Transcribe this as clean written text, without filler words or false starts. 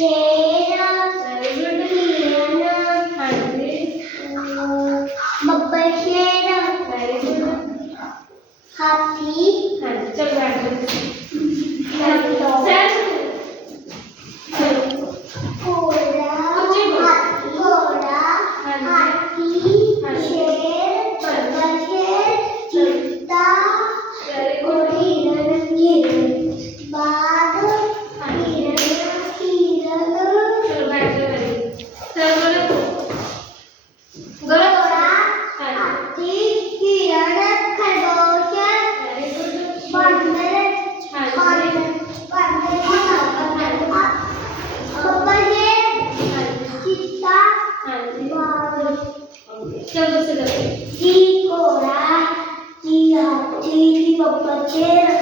शेर very good हिरण हाँ जी बब्बर शेर वेरी गुड हाथी हाँ जी चलो बैठ घोड़ा घोड़ा हाथी शेर बब्बर शेर चीता हिरण बाघ हिरण हिरण चलो बैठ जाओ सर बोलो घोड़ा हाथी हिरण खरगोश वेरी गुड बंदर हाँ जी बब्बर शेर हाँ जी चीता हाँ जी बाघ चलो दूसरे घोड़ा हाथी बब्बर शेर